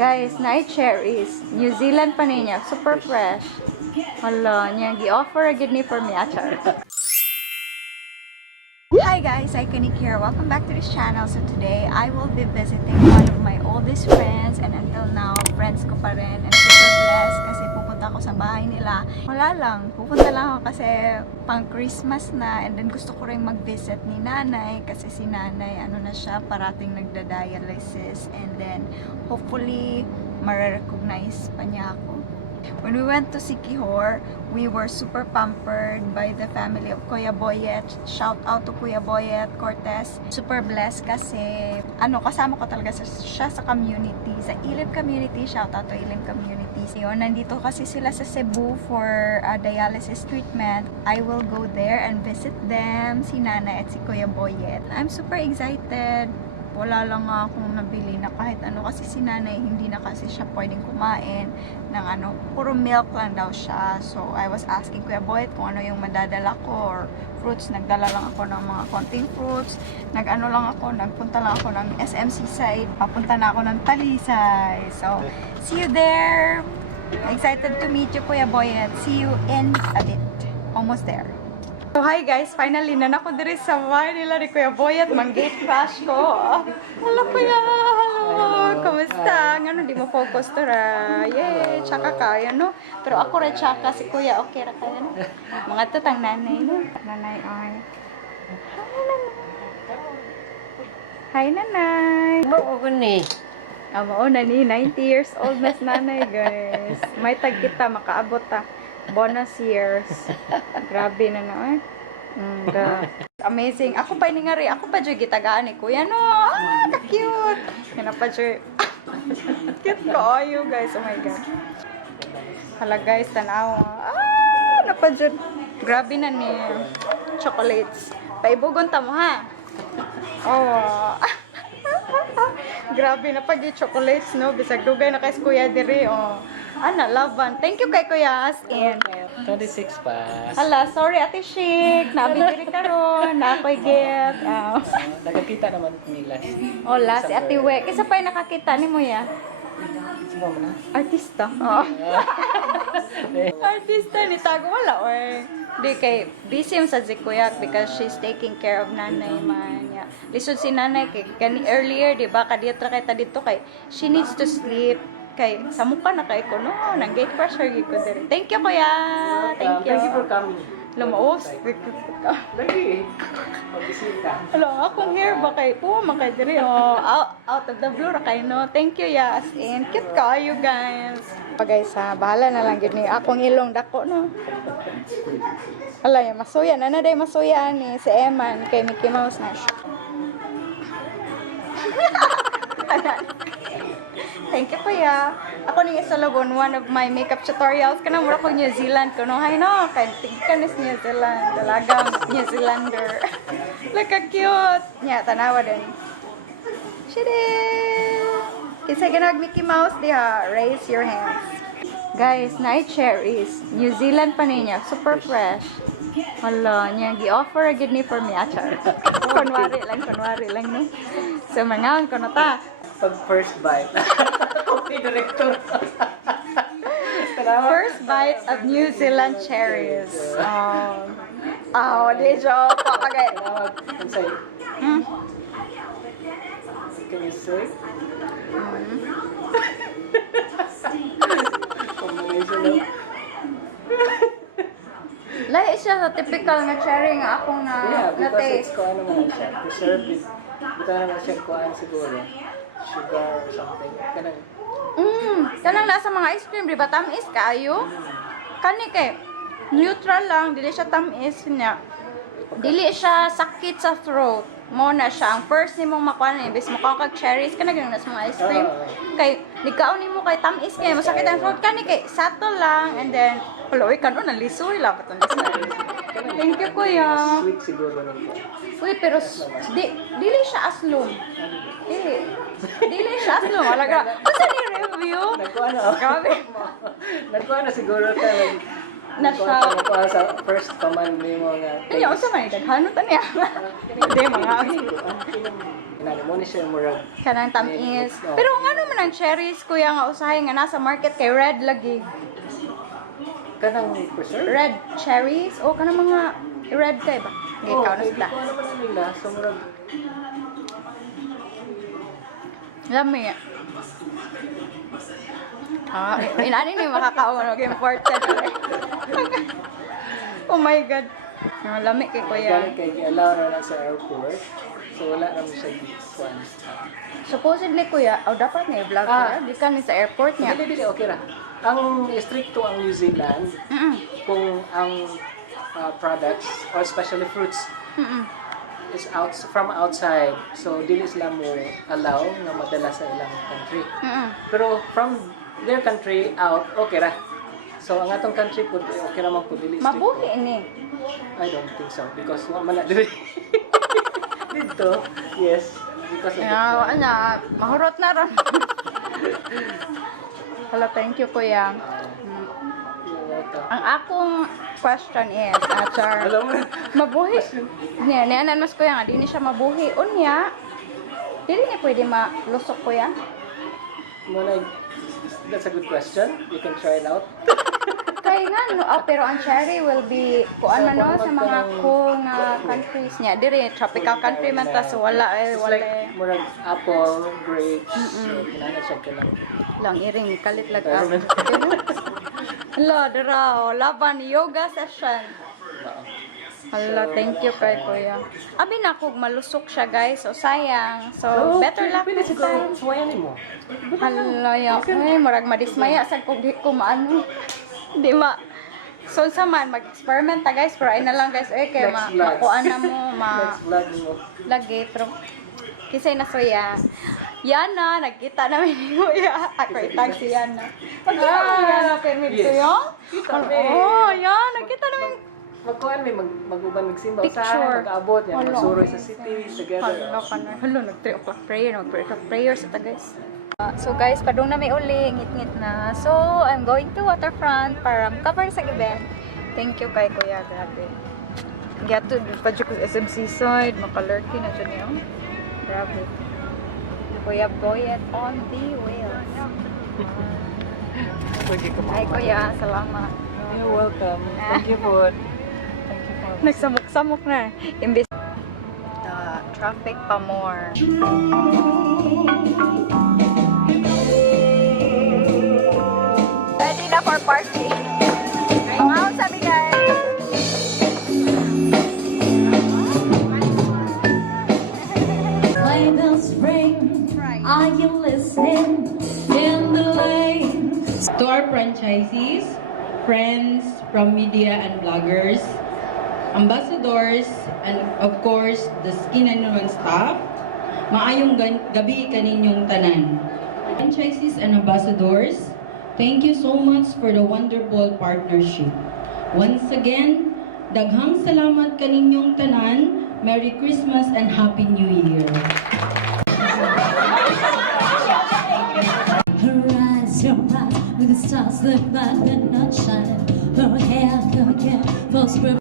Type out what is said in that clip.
Guys, night cherries. New Zealand pa niya. Super fresh. Hala, niya gi-offer agad ni for me, achar. Hi guys, Iconic here. Welcome back to this channel. So today, I will be visiting one of my oldest friends and until now, friends ko pa rin. I'm super blessed kasi pupunta ako sa bahay nila. Wala lang, pupunta lang ako kasi pang Christmas na and then gusto ko rin mag-visit ni nanay kasi si nanay, ano na siya, parating nagda-dialysis and then hopefully, mare-recognize pa niya ako. When we went to Siquijor, we were super pampered by the family of Kuya Boyet. Shout out to Kuya Boyet Cortez. Super blessed kasi kasama ko talaga siya sa community, sa Ilim community. Shout out to Ilim community. So, nandito kasi sila sa Cebu for dialysis treatment. I will go there and visit them, si Nana at si Kuya Boyet. I'm super excited. Wala lang nga akong nabili na kahit ano kasi si nanay hindi na kasi siya pwedeng kumain ng puro milk lang daw siya. So I was asking Kuya Boyet kung ano yung madadala ko or fruits. Nagdala lang ako ng mga konting fruits. Nagpunta lang ako ng SMC side. Papunta na ako ng Talisay. So see you there. Excited to meet you, Kuya Boyet. See you in a bit. Almost there. So hi guys, finally nanako diri sa bahay nila ni Kuya Boyet, mang-gate crash ko. Hello Kuya, hello. Kamusta? Ngano di mo focus to ra? Yay, tsaka kaya no. Pero ako ra tsaka si Kuya, okay ra kaya no. Mga tutang nanay no. Nanay ay. Hi nanay. Mao ko ni. Mao na ni 90 years old na si nanay guys. May tag kita makaabot ta. Bonus years. Grabe na no eh. Amazing. Ako pa iningari. Ako pa dyan gitagaan ni Kuya. No, ka-cute. Yan pa dyan. Cute ko ayo guys. Oh my God. Hala guys, tanaw. Napa dyan. Grabe na ni chocolates. Paibugon ta mo ha. Oh. Grabe na pag chocolates no. Bisag dugay na kay Kuya diri. Oh. Laban. Thank you kay Kuya as in. 26 pa. Hala, sorry Ate Chic. Nabibiri ka ron. Na ako'y gift. Nakakita naman nila. Hola, si Ate We. Kisa pa yung nakakita ni mo ya? Suma mo na? Artista. Oh. Artista ni Tago. Wala or di kay busy yung sa Kuya because she's taking care of nanay man. Yeah. Lisod si nanay kay earlier, di ba? Kadiyatra kay ta dito kay she needs to sleep. Kay sa mukha na kay ko no nang gate pressure gi ko diri. Thank you Kuya. Thank you. Thank you for coming. Lumaos. Lagi. Pagbisita. Hello, akong hair ba kay po makay diri oh. Out of the blue ra kay no. Thank you ya as in. Cute ka you guys. Guys ha, bahala na lang gid ni akong ilong dako no. Ala ya masuya na day masuya ni si Eman kay Mickey Mouse na siya. Thank you Kuya. Ako ni Isalagon, one of my makeup tutorials. Kanang mura ko New Zealand ko. No, hay no, tingkan is New Zealand. Talagang New Zealander. Look how cute. Nya, tanawa din. Shidin! Kisa ganag Mickey Mouse diha. Raise your hands. Guys, night cherries. New Zealand pa niya. Super fresh. Hala, niya gi-offer agad ni for me, achar. Kunwari lang ni. So, mangaon ko na ta. Pag first bite. Okay, director. First bite of New Zealand cherries. Di joke. Okay. Can say. Can you say? Combination of... Lahi siya sa typical nga cherry nga akong Yeah, because it's na-taste. kung ano naman siya. Preserved. Ito naman siya kung ano siguro. Sugar or something. Kanang... Kanang nasa mga ice cream, di ba? Tamis kayo? Kani kay neutral lang, dili siya tamis niya. Dili siya sakit sa throat. Mo na siya. Ang first ni mong makuha na ibis mo kag cherries ka na ganun sa mga ice cream. Kay nikaon ni mo kay tamis kay masakit ang throat kani kay subtle lang and then uloy kanon na lisoy lang paton lisoy. Thank you Kuya. Sweet siguro nito. Uy, pero dili siya aslom. Dili siya aslom. Alaga. Basta ni review. Nagkuha na. Grabe. Nagkuha na siguro ka. Na siya. Nagkuha sa first command ni mo nga. Kanya, usa man, daghanon ta niya. Hindi, mga. Inani mo ni siya murag Kanang tamis. Oo. Pero ang ano man ang cherries kuya nga usahay nga nasa market kay red lagi. kanang preserve. Red cherries o kanang mga red kay ba? Hindi Oh, ikaw na kay sila. di ko ano man nila so murag Lami. Inani ni makakaon og important. Oh my god. Ang lami kay kuya. galing kay gi-allow na sa airport. So wala na mo siya gi-kuan. Supposedly kuya, dapat may vlog Ah. kuya. Di ka ni sa airport niya. Dili okay ra. Ang stricto ang New Zealand kung ang products or especially fruits is from outside. So dili sila mo allow na madala sa ilang country. Pero from their country out, okay ra. So ang atong country po okay naman po dili stricto. Mabuhi ni. I don't think so because wa man na dili. Dito, yes, because of Yeah, ana, mahurot na ron. Hello, thank you kuya. You're welcome. Ang akong question is, Char, Alam mo, mabuhi. Niyanan mas kuya nga, di ni siya mabuhi. Unya, dili niya pwede malusok kuya. muna, that's a good question. You can try it out. Kaya nga, no, pero ang cherry will be, kuan na no, sa mga cool nga countries niya. Diri, tropical country man ta, so wala eh, It's wala like eh. murag apple, grapes, so kinana siya ka lang. Lang iring, kalit lang Pero ako. man- Hello, dira, laban, yoga session. Oo. Hala, thank you kay kuya. Abi na kog malusok siya guys, so sayang. So, better luck Pwede next siguro, time. suwayan mo. Hala, ya. Ay, marag madismaya sa kog di ko maano. Di ma. So, sa man, mag-experiment ta guys, pero ay na lang guys, eh, kay Next vlog. makuha na mo, Next vlog mo. lagi, pero kisay na soya. Yana, nagkita namin ni Kuya. Ako itag si Yana. Pagkita mo Yana, permit ko Yes. yun? Kita, me. Oo, yan, nagkita namin. Magkuhan may mag-uban magsimba Picture. usahay, mag-aabot yan, Hala, magsuroy sa amazing. city together. Hala ka na. Hala, nag-3 o'clock prayer. Nag-3 o'clock prayer sa ta guys. So guys, padung na may uli, ngit-ngit na. So, I'm going to waterfront para cover sa event. Thank you kay Kuya, grabe. Get to pa ko sa SMC side, makalurky na dyan yun. Grabe. Kuya Boyet on the wheels. Pwede ka Ay Kuya, salamat. You're welcome. Thank you po. Thank you po. Nagsamok-samok na. Imbis traffic pa more. Ready na for party. Ang sabi guys. Play bells ring, are you listening? In the lane. To our franchisees, friends from media and bloggers, ambassadors, and of course, the Skin and Nuan staff, maayong gabi kaninyong tanan. Franchisees and ambassadors, thank you so much for the wonderful partnership. Once again, daghang salamat kaninyong tanan. Merry Christmas and Happy New Year. Her eyes, your eyes, with the stars that light and not shine. Her hair, falls with